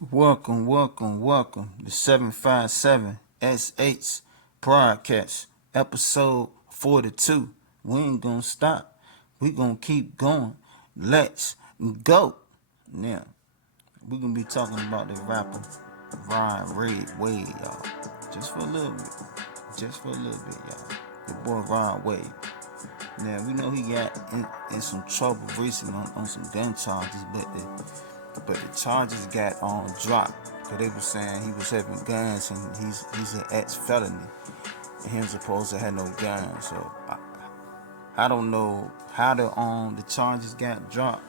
Welcome to 757 SH Broadcast, episode 42. We ain't gonna stop. We gonna keep going. Let's go. Now, we gonna be talking about the rapper Rod Wave, y'all. Just for a little bit. Y'all. The boy Rod Wave. Now, we know he got in some trouble recently on some gun charges, but the charges got dropped. Cause they were saying he was having guns and he's an ex-felony. And he was supposed to have no guns. So I don't know how the charges got dropped,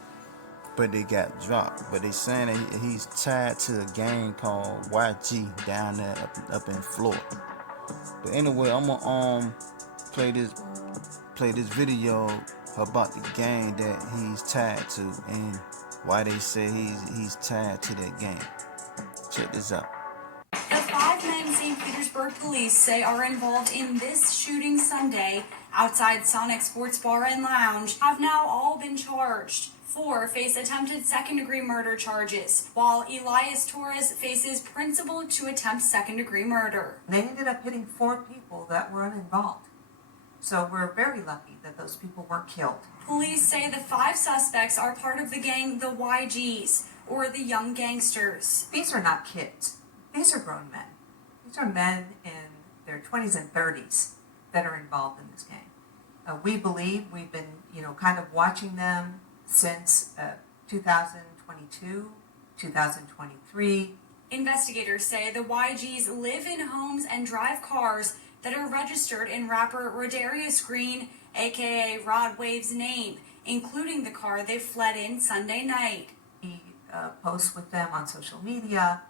but they got dropped. But they saying that he's tied to a gang called YG down there up in Florida. But anyway, I'm gonna play this video about the gang that he's tied to and why they say he's tied to that gang. Check this out. The 5 men St. Petersburg police say are involved in this shooting Sunday outside Sonic Sports Bar and Lounge have now all been charged. 4 face attempted second-degree murder charges, while Elias Torres faces principal to attempt second-degree murder. They ended up hitting 4 people that were uninvolved. So we're very lucky that those people weren't killed. Police say the 5 suspects are part of the gang the YGs, or the Young Gangsters. These are not kids. These are grown men. These are men in their 20s and 30s that are involved in this gang. We believe we've been, kind of watching them since 2022, 2023. Investigators say the YGs live in homes and drive cars that are registered in rapper Rodarius Green, aka Rod Wave's name, including the car they fled in Sunday night. He posts with them on social media,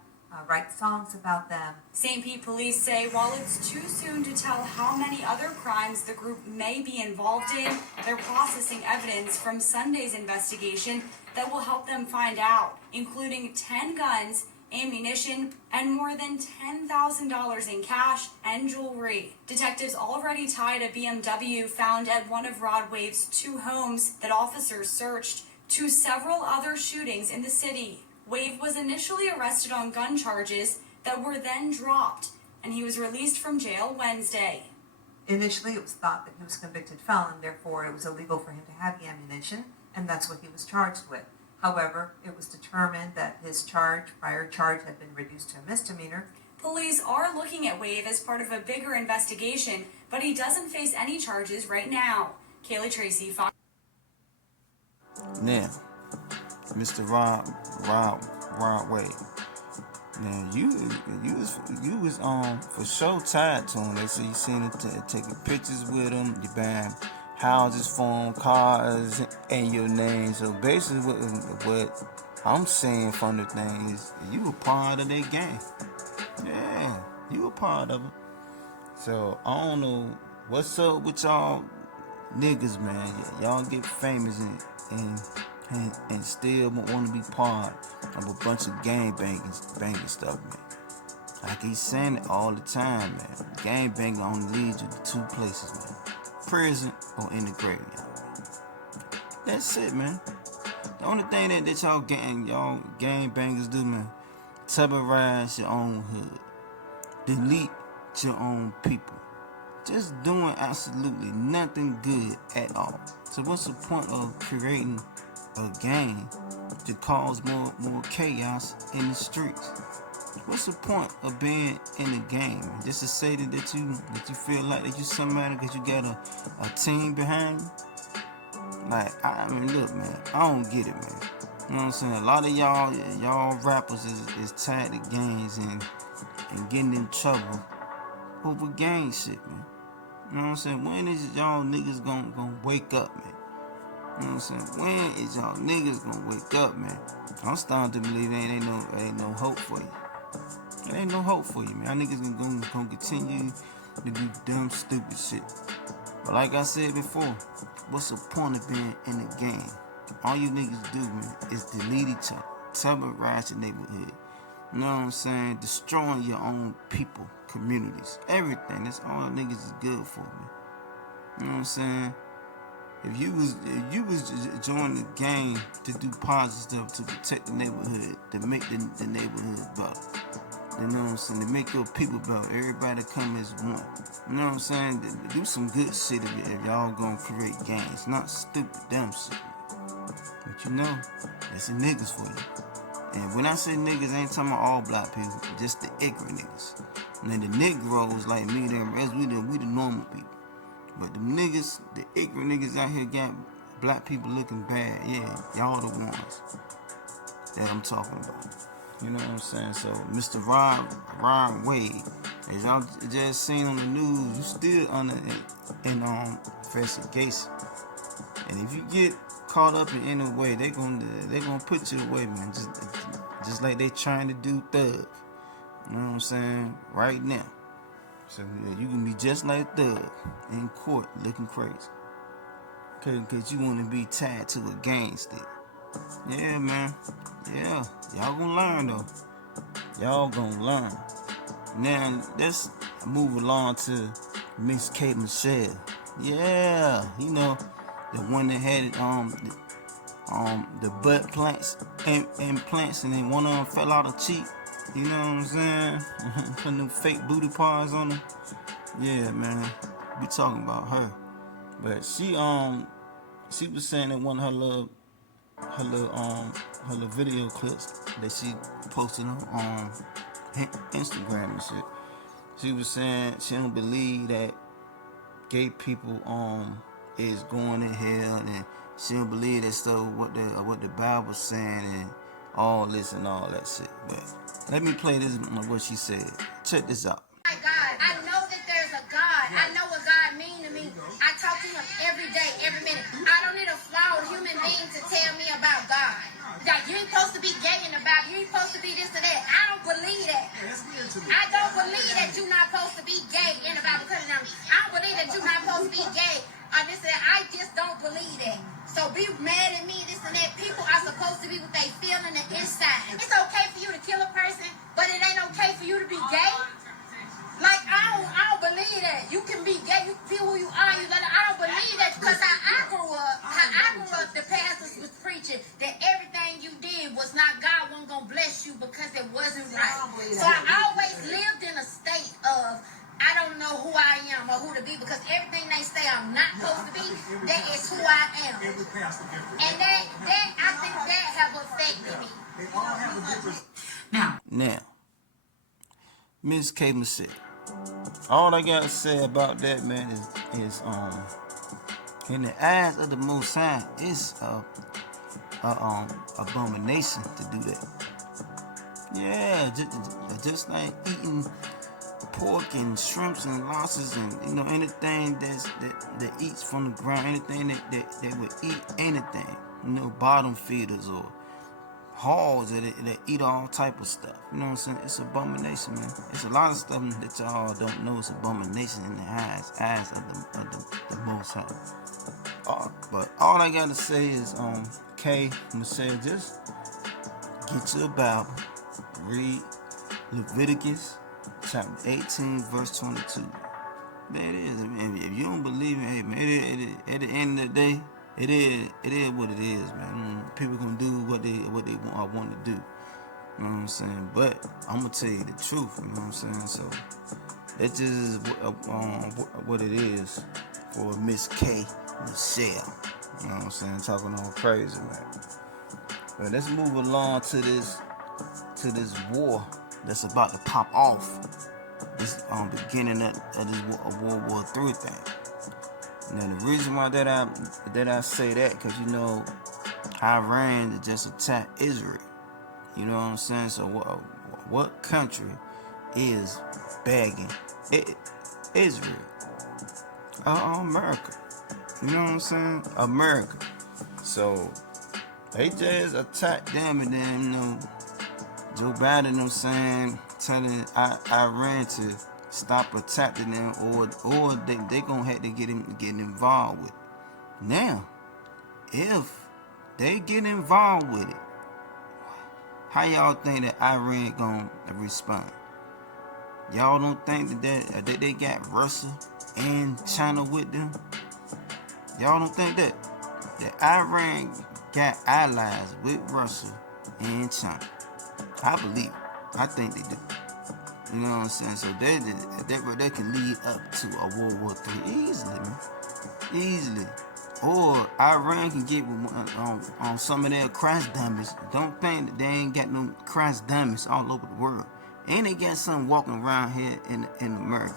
writes songs about them. St. Pete police say while it's too soon to tell how many other crimes the group may be involved in, they're processing evidence from Sunday's investigation that will help them find out, including 10 guns, ammunition, and more than $10,000 in cash and jewelry. Detectives already tied a BMW found at one of Rod Wave's 2 homes that officers searched to several other shootings in the city. Wave was initially arrested on gun charges that were then dropped, and he was released from jail Wednesday. Initially, it was thought that he was a convicted felon, therefore it was illegal for him to have the ammunition, and that's what he was charged with. However, it was determined that his prior charge had been reduced to a misdemeanor. Police are looking at Wave as part of a bigger investigation, but he doesn't face any charges right now. Kaylee Tracy, Fox. Now, Mr. Rod Wave. Now you was for sure tied to him. They say you seen it taking pictures with him. You buying houses for him, cars, and your name. So basically, what I'm saying from the thing is you were part of that gang. Yeah, you were part of it. So I don't know what's up with y'all niggas, man. Y'all get famous and still want to be part of a bunch of banging stuff, man. Like he's saying it all the time, man. Gang banging only leads you to 2 places, man: prison or in the graveyard. That's it, man. The only thing that y'all gang bangers do, man, terrorize your own hood, delete your own people, just doing absolutely nothing good at all. So what's the point of creating a gang to cause more chaos in the streets? What's the point of being in the game? Just to say that you feel like that you somebody because you got a team behind you? Like, I mean, look, man, I don't get it, man. You know what I'm saying? A lot of y'all rappers is tied to gangs and getting in trouble over gang shit, man. You know what I'm saying? When is y'all niggas gonna wake up, man? You know what I'm saying? When is y'all niggas gonna wake up, man? I'm starting to believe there ain't no hope for you. There ain't no hope for you, man. Y'all niggas gonna continue to do dumb, stupid shit. But like I said before, what's the point of being in the game? All you niggas do, man, is delete each other, terrorize your neighborhood. You know what I'm saying? Destroying your own people, communities, everything. That's all niggas is good for, man. You know what I'm saying? if you was joining the gang to do positive stuff to protect the neighborhood, to make the neighborhood better. You know what I'm saying? To make your people better. Everybody come as one. You know what I'm saying? To do some good shit if y'all gonna create gangs, not stupid dumb shit. But you know, that's the niggas for you. And when I say niggas, I ain't talking about all black people, just the ignorant niggas. And then the Negroes like me, them, we the normal people. But the niggas, the ignorant niggas out here got black people looking bad. Yeah, y'all the ones that I'm talking about. You know what I'm saying? So, Mr. Rod Wade, as y'all just seen on the news, you still under an investigation. And if you get caught up in any way, they gonna put you away, man. Just like they trying to do Thug. You know what I'm saying? Right now. So yeah, you can be just like Thug in court looking crazy. Cause you wanna be tied to a gang stick. Yeah, man. Yeah. Y'all gonna learn though. Y'all gonna learn. Now let's move along to Miss K. Michelle. Yeah, you know, the one that had the butt implants and then one of them fell out of cheek. You know what I'm saying? Putting them fake booty paws on them. Yeah, man. We talking about her. But she was saying that one of her little video clips that she posted on Instagram and shit. She was saying she don't believe that gay people is going to hell, and she don't believe that stuff what the Bible's saying and all this and all that shit. But let me play this what she said. Check this out. My God, I know that there's a God. I know what God means to me. I talk to him every day, every minute. I don't need a flawed human being to tell me about God. Like, you ain't supposed to be gay in the Bible. You ain't supposed to be this or that. I don't believe that. I don't believe that you're not supposed to be gay in the Bible. I don't believe that you're not supposed to be gay. This and that. I just don't believe that. So be mad at me, this and that. People are supposed to be what they feel in the inside. It's okay for you to kill a person, but it ain't okay for you to be gay. Like, I don't believe that. You can be gay, you feel who you are, I don't believe that, because how I grew up, the pastors was preaching that everything you did was not, God wasn't going to bless you because it wasn't right. So I always lived in a state of, I don't know who I am or who to be, because everything they say I'm not supposed to be, that is who I am. And that I think that have affected me. Now, Miss K. Michelle, all I gotta say about that, man, is in the eyes of the Most High, it's abomination to do that. Yeah, just like eating pork and shrimps and lobsters and anything that eats from the ground, anything that would eat anything, bottom feeders or hogs that eat all type of stuff. You know what I'm saying? It's abomination, man. It's a lot of stuff that y'all don't know. It's abomination in the eyes of the Most High. But all I gotta say is, K. Michelle, just get your Bible, read Leviticus chapter 18, verse 22. There it is. Man, if you don't believe it, hey man, at the end of the day, it is what it is, man. People gonna do what they want to do. You know what I'm saying? But I'm gonna tell you the truth. You know what I'm saying? So that just is what it is for Miss K. Michelle. You know what I'm saying? Talking all crazy, man. But let's move along to this war that's about to pop off. This beginning of this World War III thing. Now the reason why that I say that, because Iran just attacked Israel. You know what I'm saying? So what country is bagging Israel? America. You know what I'm saying? America. So they just attacked them, and then Joe Biden telling Iran to stop attacking them, or they gonna have to get involved with it. Now, if they get involved with it, how y'all think that Iran gonna respond? Y'all don't think that they got Russia and China with them? Y'all don't think that Iran got allies with Russia and China? I believe it. I think they do. You know what I'm saying? So that can lead up to a World War III easily, man. Easily. Or Iran can get on some of their crash dummies. Don't think that they ain't got no crash dummies all over the world. And they got some walking around here in America.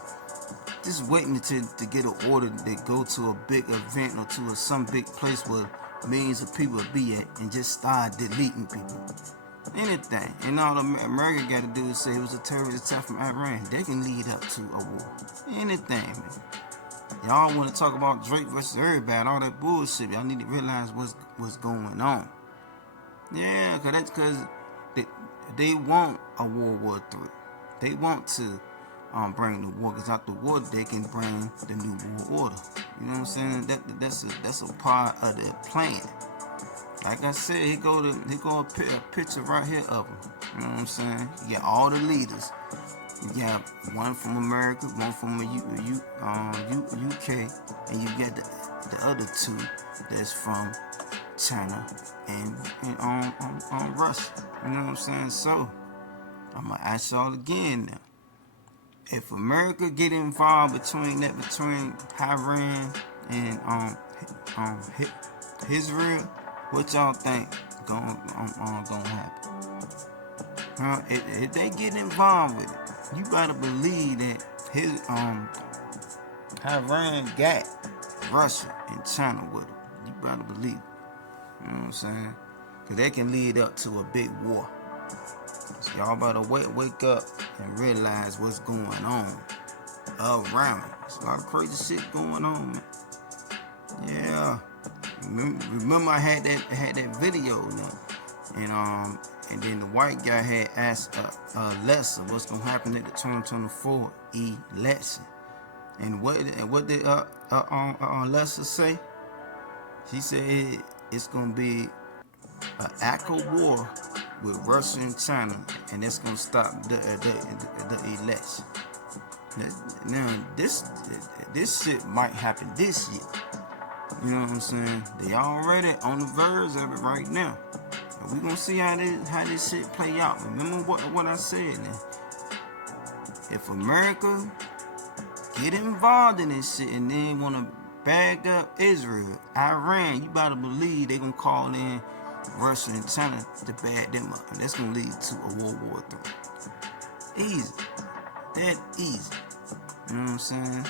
Just waiting to get an order to go to a big event or to some big place where millions of people be at and just start deleting people. Anything. And all America got to do is say it was a terrorist attack from Iran. They can lead up to a war. Anything, man. Y'all want to talk about Drake versus everybody, all that bullshit. Y'all need to realize what's going on. Yeah, because they want a World War III. They want to bring the war, because after the war they can bring the new world order. You know what I'm saying? That's a part of their plan. Like I said, he go a picture right here of them. You know what I'm saying? You got all the leaders. You got one from America, one from UK, and you get the other two that's from China and Russia. You know what I'm saying? So I'm gonna ask y'all again now. If America get involved between Iran and Israel, what y'all think gonna happen? If they get involved with it, you gotta believe that Iran got Russia and China with it. You better believe it. You know what I'm saying? Because they can lead up to a big war. So y'all better wake up and realize what's going on around. There's a lot of crazy shit going on, man. Yeah. Remember I had that video now. And then the white guy had asked Alexa what's gonna happen at the 2024 election. And what did Alexa say? She said it's gonna be an act of war with Russia and China, and that's gonna stop the election. Now this shit might happen this year. You know what I'm saying? They already on the verge of it right now. We're gonna see how this shit play out. Remember what I said now. If America get involved in this shit and then wanna bag up Israel, Iran, you better believe they gonna call in Russia and China to bag them up. And that's gonna lead to a World War III. Easy. That easy. You know what I'm saying?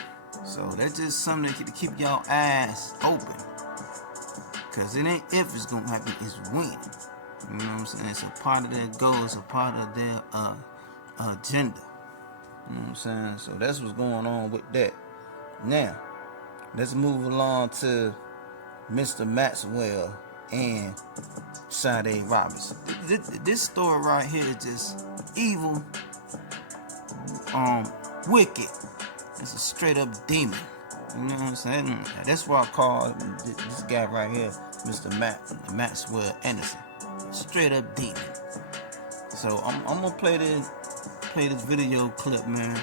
So that's just something to keep y'all eyes open. Cause it ain't if it's gonna happen, it's when. You know what I'm saying? It's a part of their goal, it's a part of their agenda. You know what I'm saying? So that's what's going on with that. Now, let's move along to Mr. Maxwell and Sade Robinson. This story right here is just evil, wicked. It's a straight up demon. You know what I'm saying? That's why I call this guy right here Mr. Maxwell Anderson. Straight up demon. So I'm gonna play this video clip, man,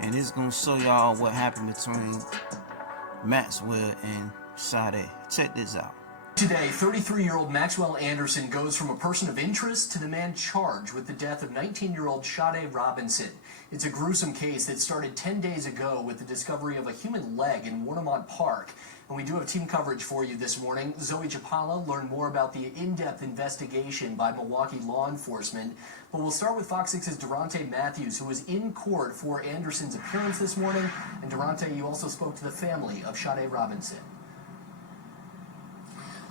and it's gonna show y'all what happened between Maxwell and Sade. Check this out. Today, 33-year-old Maxwell Anderson goes from a person of interest to the man charged with the death of 19-year-old Sade Robinson. It's a gruesome case that started 10 days ago with the discovery of a human leg in Warnemont Park. And we do have team coverage for you this morning. Zoe Chapala learned more about the in-depth investigation by Milwaukee law enforcement. But we'll start with Fox 6's Durante Matthews, who was in court for Anderson's appearance this morning. And Durante, you also spoke to the family of Sade Robinson.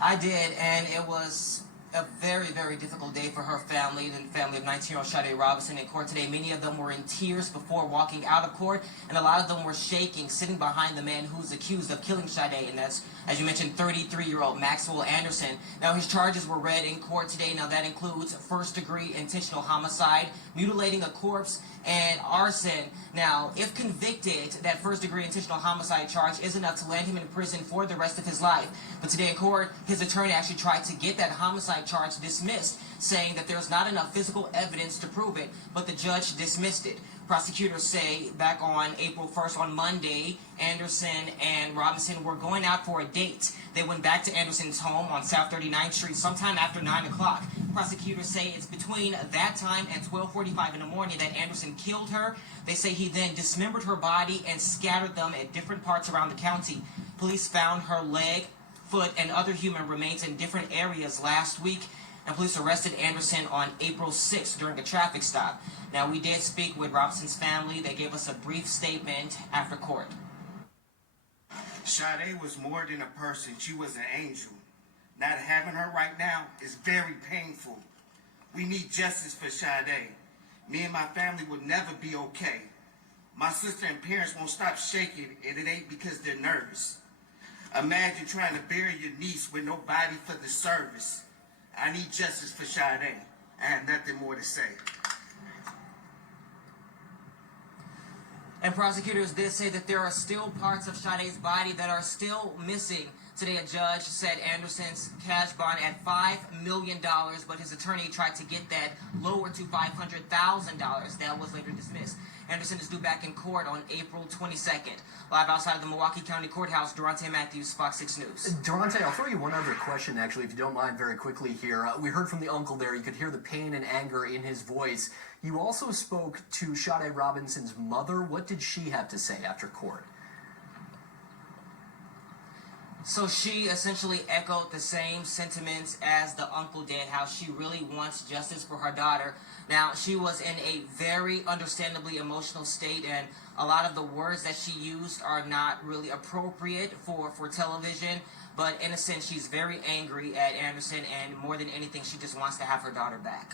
I did, and it was a very, very difficult day for her family and the family of 19-year-old Sade Robinson in court today. Many of them were in tears before walking out of court, and a lot of them were shaking, sitting behind the man who's accused of killing Sade, and that's, as you mentioned, 33-year-old Maxwell Anderson. Now, his charges were read in court today. Now, that includes first-degree intentional homicide, mutilating a corpse, and arson. Now, if convicted, that first-degree intentional homicide charge is enough to land him in prison for the rest of his life. But today in court, his attorney actually tried to get that homicide charge dismissed, saying that there's not enough physical evidence to prove it, but the judge dismissed it. Prosecutors say back on April 1st, on Monday, Anderson and Robinson were going out for a date. They went back to Anderson's home on South 39th Street sometime after 9 o'clock. Prosecutors say it's between that time and 12:45 in the morning that Anderson killed her. They say he then dismembered her body and scattered them at different parts around the county. Police found her leg, foot, and other human remains in different areas last week, and police arrested Anderson on April 6th during a traffic stop. Now, we did speak with Robinson's family. They gave us a brief statement after court. Sade was more than a person. She was an angel. Not having her right now is very painful. We need justice for Sade. Me and my family will never be okay. My sister and parents won't stop shaking, and it ain't because they're nervous. Imagine trying to bury your niece with no body for the service. I need justice for Sade. I have nothing more to say. And prosecutors did say that there are still parts of Sade's body that are still missing. Today, a judge set Anderson's cash bond at $5 million, but his attorney tried to get that lowered to $500,000. That was later dismissed. Anderson is due back in court on April 22nd. Live outside of the Milwaukee County Courthouse, Durante Matthews, Fox 6 News. Durante, I'll throw you one other question, actually, if you don't mind, very quickly here. We heard from the uncle there. You could hear the pain and anger in his voice. You also spoke to Sade Robinson's mother. What did she have to say after court? So she essentially echoed the same sentiments as the uncle did, how she really wants justice for her daughter. Now, she was in a very understandably emotional state, and a lot of the words that she used are not really appropriate for television. But in a sense, she's very angry at Anderson, and more than anything, she just wants to have her daughter back.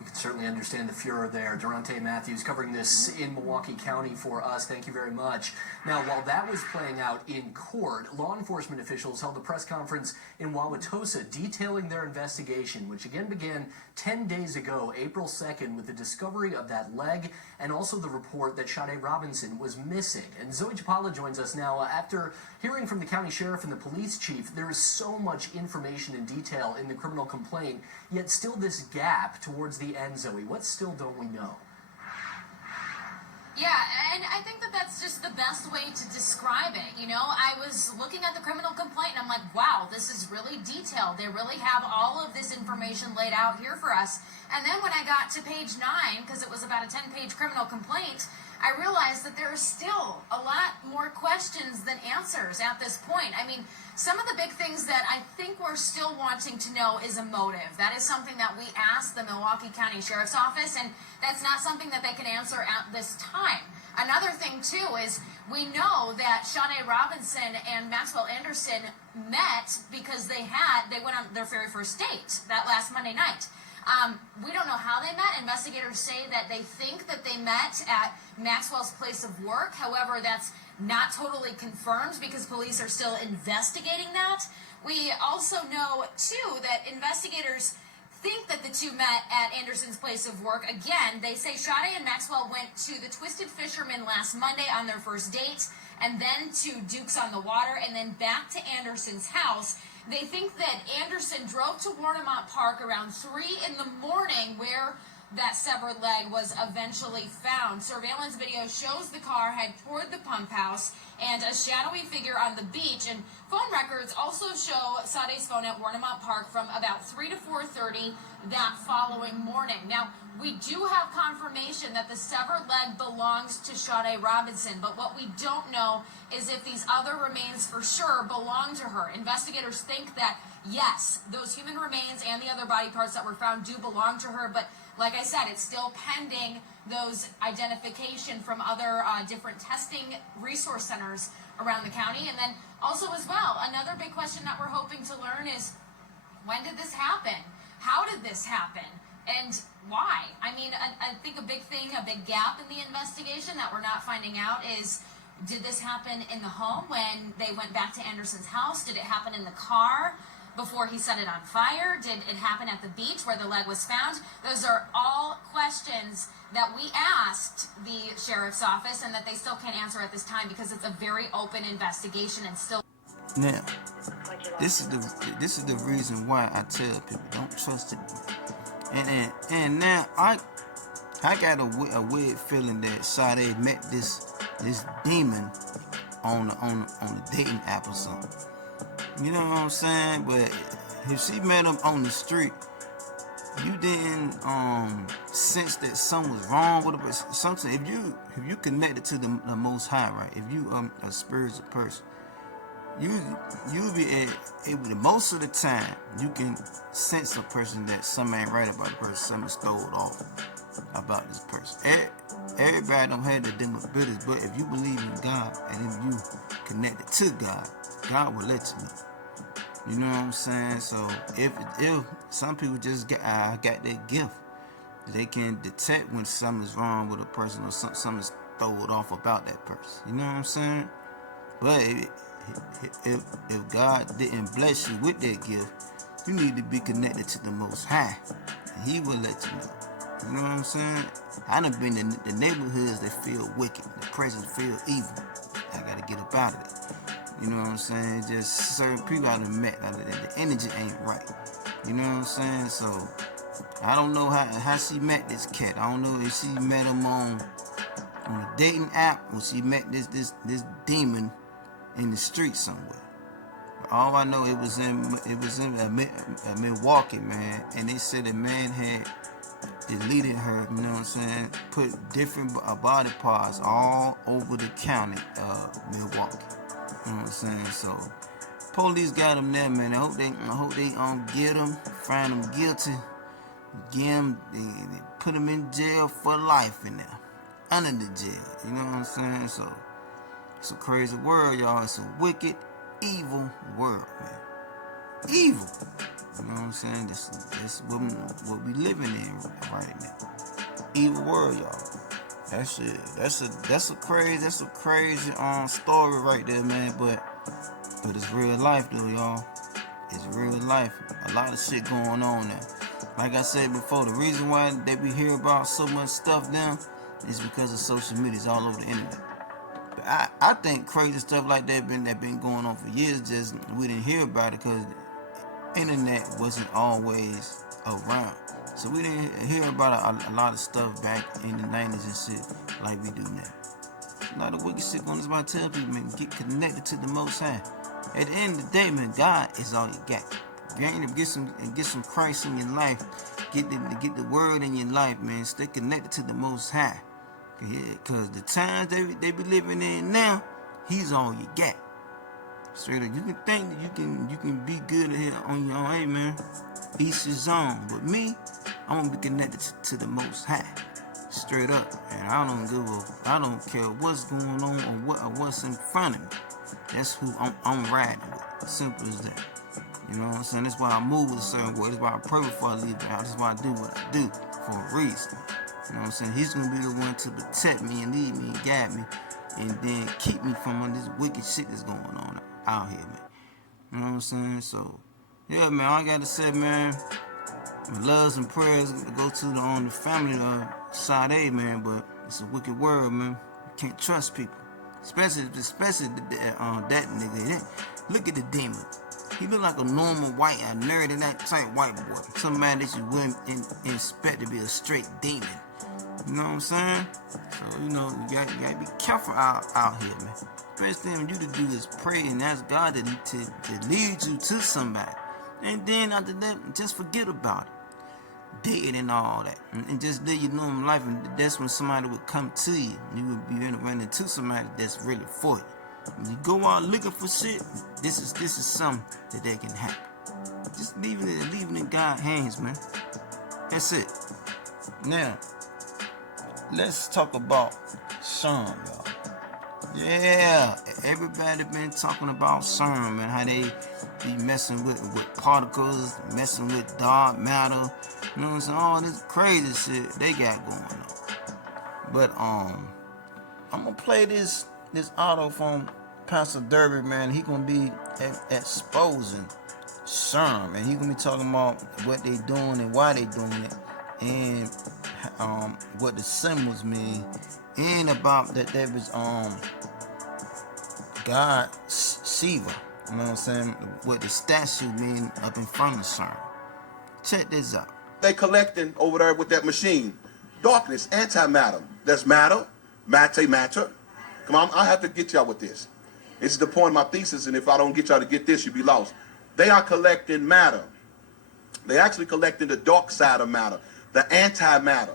You can certainly understand the furor there. Durante Matthews covering this in Milwaukee County for us. Thank you very much. Now, while that was playing out in court, law enforcement officials held a press conference in Wauwatosa detailing their investigation, which again began 10 days ago, April 2nd, with the discovery of that leg and also the report that Sade Robinson was missing. And Zoe Chapala joins us now. After hearing from the county sheriff and the police chief, there is so much information and detail in the criminal complaint, yet still this gap towards the end, Zoe. What still don't we know? Yeah, and I think that that's just the best way to describe it. You know, I was looking at the criminal complaint and I'm like, wow, this is really detailed. They really have all of this information laid out here for us. And then when I got to page 9, because it was about a 10-page criminal complaint, I realized that there are still a lot more questions than answers at this point. I mean, some of the big things that I think we're still wanting to know is a motive. That is something that we asked the Milwaukee County Sheriff's Office, and that's not something that they can answer at this time. Another thing, too, is we know that Sade Robinson and Maxwell Anderson met because they went on their very first date that last Monday night. We don't know how they met. Investigators say that they think that they met at Maxwell's place of work. However, that's not totally confirmed because police are still investigating that. We also know, too, that investigators think that the two met at Anderson's place of work. Again, they say Sade and Maxwell went to the Twisted Fisherman last Monday on their first date, and then to Duke's on the Water, and then back to Anderson's house. They think that Anderson drove to Warnemont Park around 3 in the morning, where that severed leg was eventually found. Surveillance video shows the car head toward the pump house and a shadowy figure on the beach. And phone records also show Sade's phone at Warnemont Park from about 3 to 4:30 that following morning. Now, we do have confirmation that the severed leg belongs to Sade Robinson, but what we don't know is if these other remains for sure belong to her. Investigators think that, yes, those human remains and the other body parts that were found do belong to her, but like I said, it's still pending those identification from other different testing resource centers around the county. And then also as well, another big question that we're hoping to learn is, when did this happen? How did this happen? And why? I mean, I think a big thing, a big gap in the investigation that we're not finding out is, did this happen in the home when they went back to Anderson's house? Did it happen in the car before he set it on fire? Did it happen at the beach where the leg was found? Those are all questions that we asked the sheriff's office and that they still can't answer at this time because it's a very open investigation and still. Now, this is the reason why I tell people don't trust it. And now I got a weird feeling that Sade met this demon on the dating app or something. You know what I'm saying? But if she met him on the street, you didn't sense that something was wrong with her. Something if you connected to the Most High, right? If you a spiritual person, you'll be able to, most of the time you can sense a person that something ain't right about the person, something stole off about this person. Everybody don't have the demon business, but if you believe in God and if you connected to God, God will let you know. You know what I'm saying? So if some people just got that gift, they can detect when something's wrong with a person or something's stole off about that person. You know what I'm saying? But if God didn't bless you with that gift, you need to be connected to the Most High, and He will let you know. You know what I'm saying? I done been in the neighborhoods that feel wicked, the presence feel evil. I gotta get up out of it. You know what I'm saying? Just certain people I done met, the energy ain't right. You know what I'm saying? So I don't know how she met this cat. I don't know if she met him on a dating app or she met this demon in the street somewhere. But all I know, it was in Milwaukee, man, and they said the man had deleted her. You know what I'm saying? Put different body parts all over the county of Milwaukee. You know what I'm saying? So police got him there, man. I hope they get him, find him guilty, get him, they put him in jail for life in there, under the jail. You know what I'm saying? So it's a crazy world, y'all. It's a wicked, evil world, man. Evil. You know what I'm saying? That's what we living in right now. Evil world, y'all. That's it. That's a crazy story right there, man. But it's real life though, y'all. It's real life. A lot of shit going on there. Like I said before, the reason why we hear about so much stuff now is because of social media. It's all over the internet. But I think crazy stuff like that been going on for years. Just we didn't hear about it because the internet wasn't always around. So we didn't hear about a lot of stuff back in the 90s and shit like we do now. A lot of wicked shit going on. That's why I tell people, man, get connected to the Most High. At the end of the day, man, God is all you got. Get some Christ in your life. Get the word in your life, man. Stay connected to the Most High. Because the times they be living in now, He's all you got. Straight up, you can think that you can be good here on your own, hey man. Each his own. But me, I'm gonna be connected to the Most High. Straight up. And I don't care what's going on or what's in front of me. That's who I'm riding with. Simple as that. You know what I'm saying? That's why I move a certain way. That's why I pray before I leave the house. That's why I do what I do for a reason. You know what I'm saying? He's gonna be the one to protect me and lead me and guide me and then keep me from all this wicked shit that's going on out here, man. You know what I'm saying? So, yeah, man, all I gotta say, man, my loves and prayers go to the family of Sade, man, but it's a wicked world, man. You can't trust people. Especially that nigga. Look at the demon. He look like a normal white, a nerdy, that type white boy. Somebody that you wouldn't expect to be a straight demon. You know what I'm saying? So, you know, you gotta be careful out here, man. Best thing for you to do is pray and ask God to lead you to somebody. And then after that, just forget about it. Dating and all that. And just live your normal life. And that's when somebody would come to you. You would be running into somebody that's really for you. When you go out looking for shit, this is something that can happen. Just leaving it in God's hands, man. That's it. Now, let's talk about Sean, y'all. Yeah, everybody been talking about CERN, man. How they be messing with particles, messing with dark matter. You know what I'm saying? All this crazy shit they got going on. But I'm gonna play this audio from Pastor Derby, man. He gonna be exposing CERN, man. He gonna be talking about what they doing and why they doing it, and what the symbols mean, and about that there was God Shiva. You know what I'm saying? What the statue mean up in front of CERN. Check this out. they collecting over there with that machine? Darkness, antimatter. There's matter, matter. Come on, I have to get y'all with this. This is the point of my thesis, and if I don't get y'all to get this, you'll be lost. They are collecting matter. They're actually collecting the dark side of matter, the antimatter.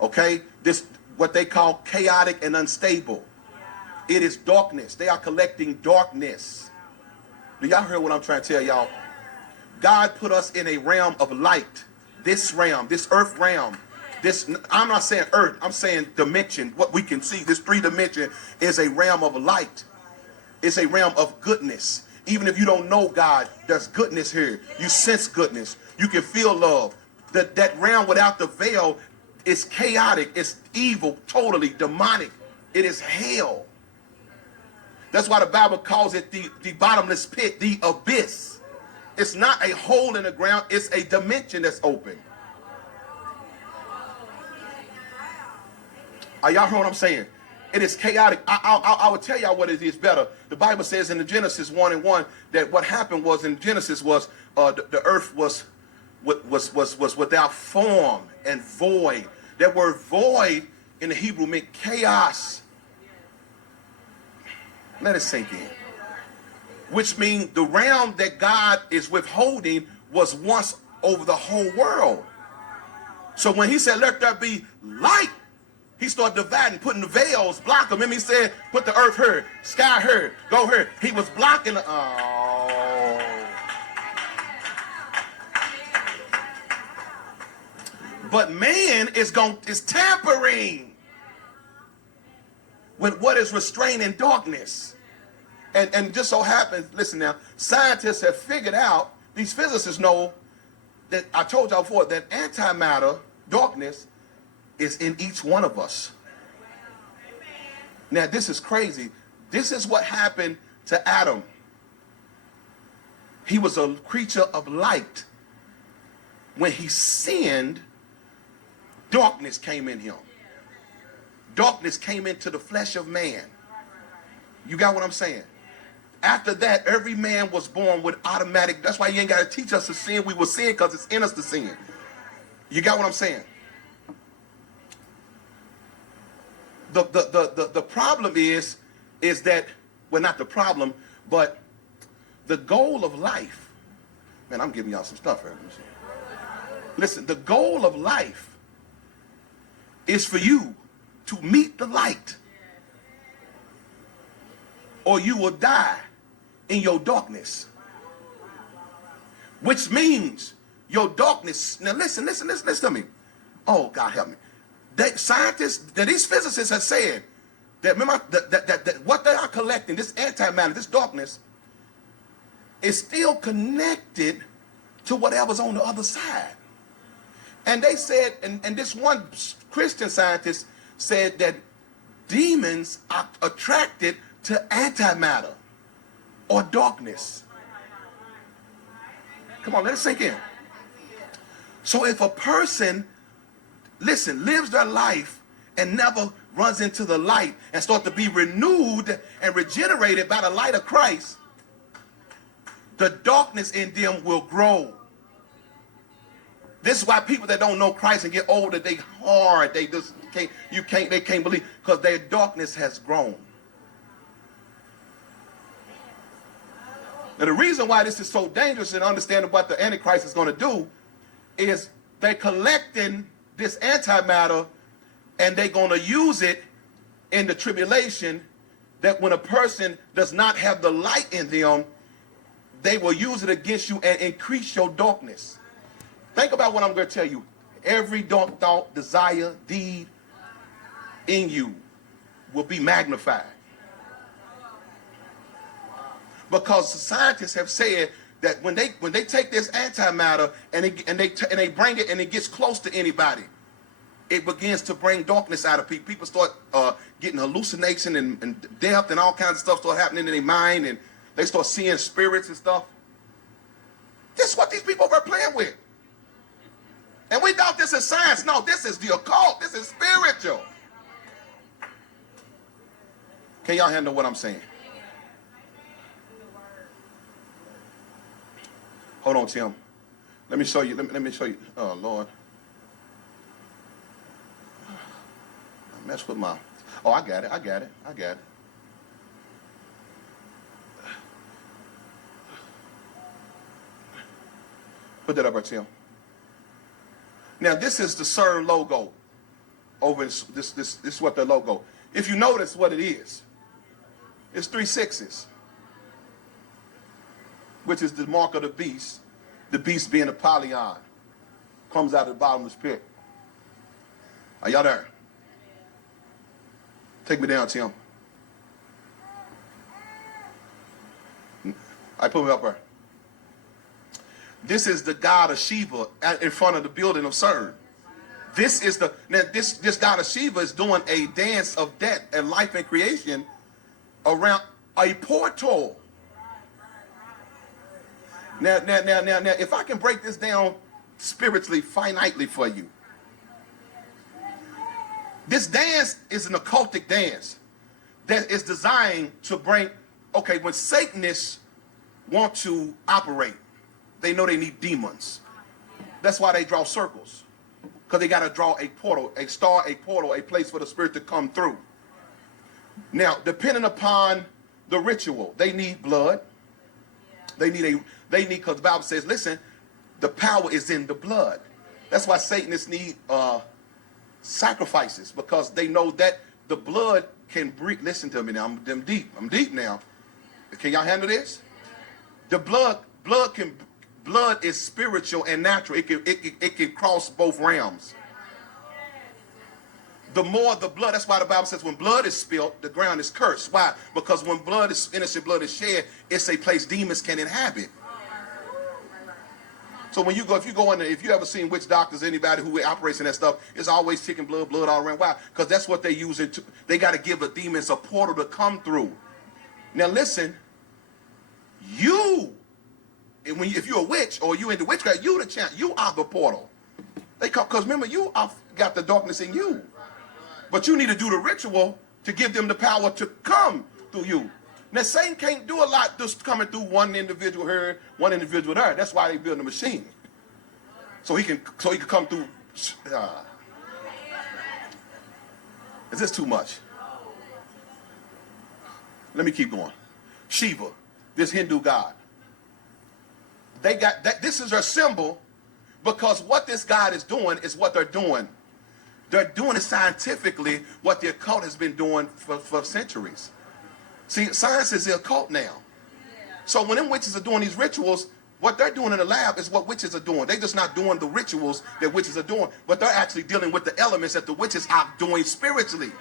Okay? This, what they call chaotic and unstable. It is darkness. They are collecting darkness. Do y'all hear what I'm trying to tell y'all? God put us in a realm of light. This realm, this earth realm. This, I'm not saying earth, I'm saying dimension. What we can see, this 3-dimension is a realm of light. It's a realm of goodness. Even if you don't know God, there's goodness here. You sense goodness. You can feel love. That realm without the veil is chaotic. It's evil, totally demonic. It is hell. That's why the Bible calls it the bottomless pit, the abyss. It's not a hole in the ground. It's a dimension that's open. Are y'all hearing what I'm saying? It is chaotic. I will tell y'all what it is better. The Bible says in the Genesis 1:1 that what happened was in Genesis was the earth was without form and void. That word void in the Hebrew meant chaos. Let it sink in. Which means the realm that God is withholding was once over the whole world. So when he said, let there be light, he started dividing, putting the veils, block them. And he said, put the earth here, sky here, go here. He was blocking the, oh. But man is tampering with what is restraining darkness. And just so happens, listen now, scientists have figured out, these physicists know that, I told y'all before, that antimatter, darkness, is in each one of us. Now this is crazy. This is what happened to Adam. He was a creature of light. When he sinned, darkness came in him. Darkness came into the flesh of man. You got what I'm saying? After that, every man was born with automatic, that's why you ain't got to teach us to sin. We will sin because it's in us to sin. You got what I'm saying? The problem is that, well, not the problem, but the goal of life. Man, I'm giving y'all some stuff here. Listen, the goal of life is for you to meet the light, or you will die in your darkness. Which means your darkness. Now listen to me. Oh, God help me. These physicists have said that, remember, that what they are collecting, this antimatter, this darkness, is still connected to whatever's on the other side. And they said, and this one Christian scientist said that demons are attracted to antimatter or darkness. Come on, let it sink in. So if a person, listen, lives their life and never runs into the light and start to be renewed and regenerated by the light of Christ, the darkness in them will grow. This is why people that don't know Christ and get older, they hard. They just they can't believe, because their darkness has grown. Now the reason why this is so dangerous and understanding what the Antichrist is going to do is they're collecting this antimatter and they're going to use it in the tribulation, that when a person does not have the light in them, they will use it against you and increase your darkness. Think about what I'm going to tell you. Every dark thought, desire, deed in you will be magnified. Because the scientists have said that when they take this antimatter and they bring it and it gets close to anybody, it begins to bring darkness out of people. People start getting hallucination and death and all kinds of stuff start happening in their mind, and they start seeing spirits and stuff. This is what these people were playing with. And we thought this is science. No, this is the occult. This is spiritual. Can y'all handle what I'm saying? Hold on, Tim. Let me show you. Let me show you. Oh, Lord. I messed with my. Oh, I got it. I got it. I got it. Put that up right here. Now, this is the CERN logo. Over this is what the logo. If you notice what it is, it's 3 6s, which is the mark of the beast. The beast being a Apollyon, comes out of the bottomless pit. Are y'all there? Take me down, Tim. I put me up there. This is the god of Shiva in front of the building of CERN. This is the now this god of Shiva is doing a dance of death and life and creation around a portal. Now, if I can break this down spiritually, finitely for you. This dance is an occultic dance that is designed to bring, okay, when Satanists want to operate, they know they need demons. That's why they draw circles. Because they got to draw a portal, a star, a portal, a place for the spirit to come through. Now, depending upon the ritual, they need blood. They need, because the Bible says, listen, the power is in the blood. That's why Satanists need sacrifices, because they know that the blood can breathe. Listen to me now, I'm deep now. Can y'all handle this? The blood is spiritual and natural. It can cross both realms. The more the blood, that's why the Bible says when blood is spilled, the ground is cursed. Why? Because when innocent blood is shed, it's a place demons can inhabit. So when you go, if you ever seen witch doctors, anybody who operates in that stuff, it's always chicken blood all around. Why? Because that's what they use it to. They got to give the demons a portal to come through. Now listen, if you're a witch or you into witchcraft, you are the portal. They come, because remember, you got the darkness in you. But you need to do the ritual to give them the power to come through you. Now, Satan can't do a lot just coming through one individual here, one individual there. That's why they build a machine. So he can come through. Is this too much? Let me keep going. Shiva, this Hindu god. They got that. This is their symbol, because what this god is doing is what they're doing. They're doing it scientifically what the occult has been doing for centuries. See, science is the occult now. So when them witches are doing these rituals, what they're doing in the lab is what witches are doing. They're just not doing the rituals that witches are doing, but they're actually dealing with the elements that the witches are doing spiritually.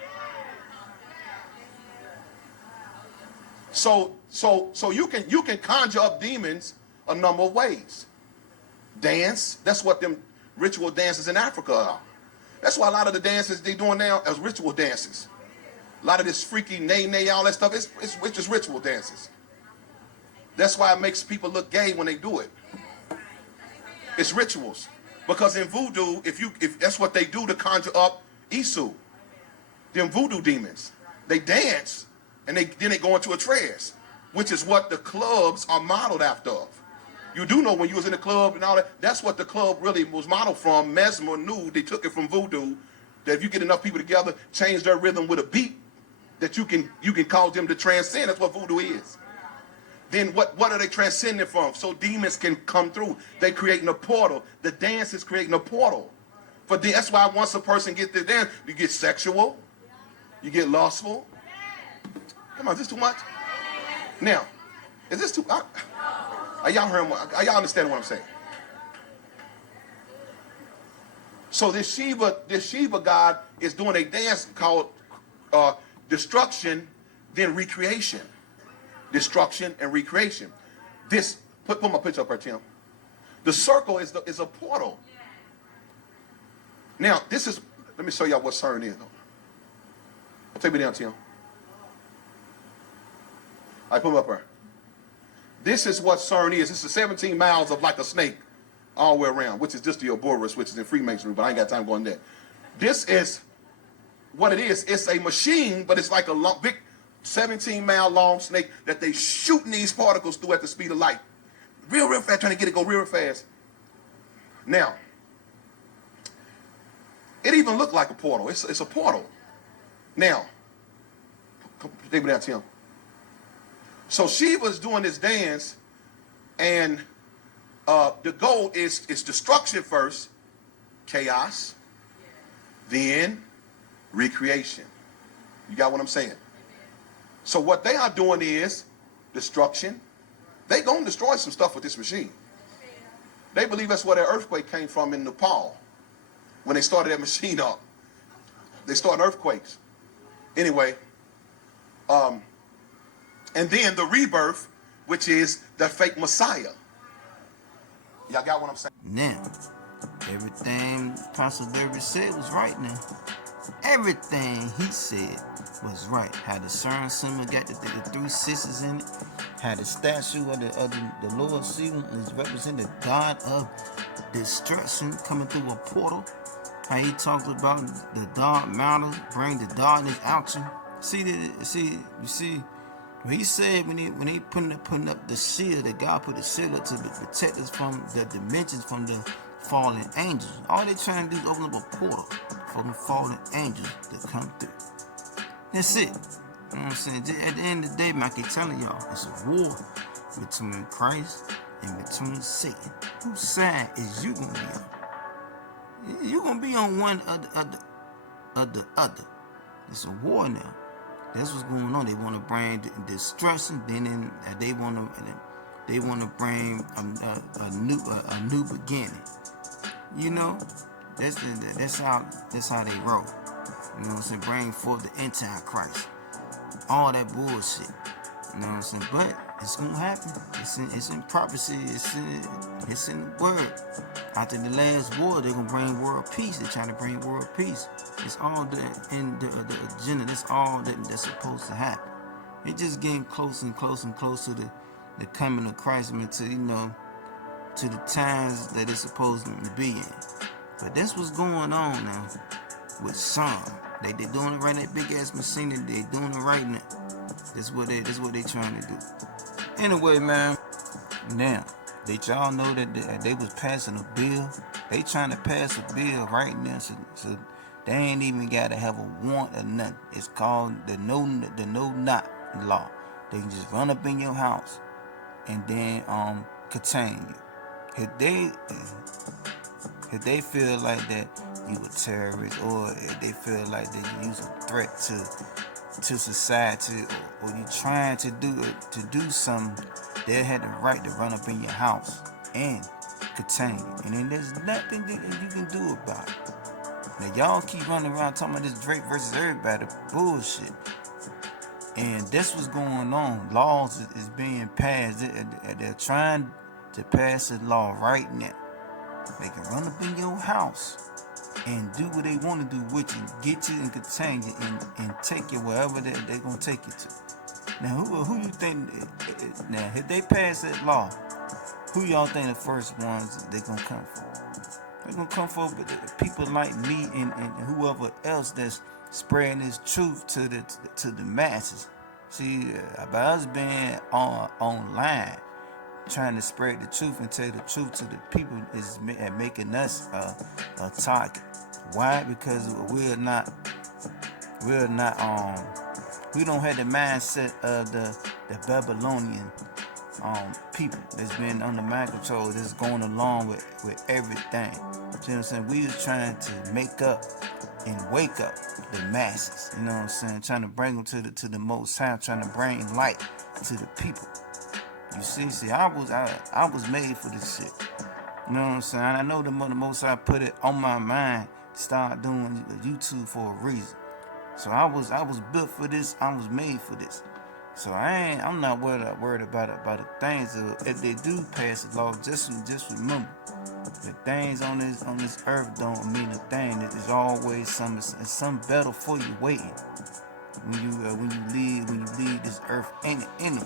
So you can conjure up demons a number of ways. Dance, that's what them ritual dances in Africa are. That's why a lot of the dances they doing now is ritual dances. A lot of this freaky nay, all that stuff, it's just ritual dances. That's why it makes people look gay when they do it. It's rituals. Because in voodoo, if that's what they do to conjure up Isu, them voodoo demons, they dance and then they go into a trance, which is what the clubs are modeled after. You do know when you was in the club and all that, that's what the club really was modeled from. Mesmer knew they took it from voodoo, that if you get enough people together, change their rhythm with a beat, that you can cause them to transcend. That's what voodoo is. Then what are they transcending from? So demons can come through. They creating a portal. The dance is creating a portal. That's why once a person gets the dance, you get sexual, you get lustful. Come on, is this too much? Now, is this too much? Are y'all understand what I'm saying? So this Shiva god is doing a dance called destruction, then recreation. Destruction and recreation. Put my picture up here, Tim. The circle is a portal. Now, let me show y'all what CERN is. Take me down, Tim. I put them up here. This is what CERN is. This is 17 miles of like a snake all the way around, which is just the Ouroboros, which is in Freemasonry, but I ain't got time going there. This is what it is. It's a machine, but it's like a big 17-mile long snake that they shooting these particles through at the speed of light. Real fast, trying to get it go real fast. Now, it even looked like a portal. It's a portal. Now, take me down, Tim. So she was doing this dance, and the goal is destruction first, chaos, then recreation. You got what I'm saying? So what they are doing is destruction. They gonna destroy some stuff with this machine. They believe that's where that earthquake came from in Nepal. When they started that machine up, they started earthquakes. Anyway, and then the rebirth, which is the fake Messiah. Y'all got what I'm saying? Now, everything Pastor David said was right now. Everything he said was right. How the Cern symbol got the 3 sisters in it. How the statue of the Lord Stephen is representing the God of destruction coming through a portal. How he talked about the dark matter, bring the darkness out you. You see, when he said when he putting up the shield, that God put the shield up to protect us from the dimensions, from the fallen angels. All they trying to do is open up a portal for the fallen angels to come through. That's it. You know what I'm saying? At the end of the day, man, I keep telling y'all, it's a war between Christ and between Satan. Whose side is you gonna be on? You're gonna be on one of the other. It's a war now. That's what's going on. They want to bring destruction. Then they want to bring a new beginning. You know, that's how they roll. You know what I'm saying? Bring forth the Antichrist. All that bullshit. You know what I'm saying? But it's gonna happen. It's in prophecy. It's in the word. After the last war, they're gonna bring world peace. They're trying to bring world peace. It's all in the agenda. That's all that's supposed to happen. It's just getting closer and closer and closer to the coming of Christ. I mean, to the times that it's supposed to be in. But that's what's going on now with some. They doing it right in that big ass machine. They doing it right now. That's what they trying to do. Anyway, man. Now, did y'all know that they was passing a bill? They trying to pass a bill right now, so they ain't even gotta have a warrant or nothing. It's called the no knock law. They can just run up in your house and then contain you. If they feel like that you a terrorist, or if they feel like that you use a threat to society, or you trying to do something, they had the right to run up in your house and contain you. And then there's nothing that you can do about it. Now y'all keep running around talking about this Drake versus everybody bullshit. And that's what's going on. Laws is being passed. They're trying to pass a law right now. They can run up in your house and do what they want to do with you, get you and contain you, and take you wherever they're going to take you to. Now, who you think, now, if they pass that law, who y'all think the first ones they're going to come for? They're going to come for people like me and whoever else that's spreading this truth to the masses. See, by us being online, trying to spread the truth and tell the truth to the people is making us a target. Why? Because we don't have the mindset of the Babylonian people that's been under mind control, that's going along with everything. You know what I'm saying? We was trying to make up and wake up the masses. You know what I'm saying? Trying to bring them to the Most High, trying to bring light to the people. You see, I was made for this shit. You know what I'm saying? I know the Most High put it on my mind to start doing YouTube for a reason. So I was built for this. I was made for this. So I'm not worried about the things. If they do pass the law, just remember, the things on this earth don't mean a thing. There's always some better for you waiting when you leave this earth anyway.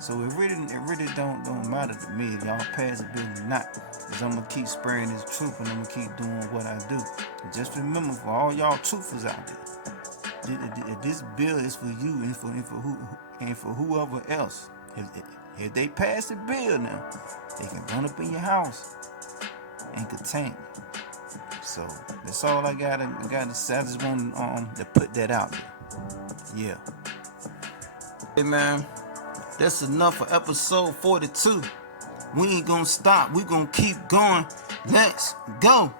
So it really don't matter to me if y'all pass a bill or not, because I'm gonna keep spreading this truth and I'm gonna keep doing what I do. And just remember, for all y'all truthers out there, this bill is for you and for whoever else. If they pass the bill now, they can run up in your house and containment. So that's all I gotta say. I just want to put that out there. Yeah. Hey man, that's enough for episode 42. We ain't gonna stop. We gonna keep going. Let's go.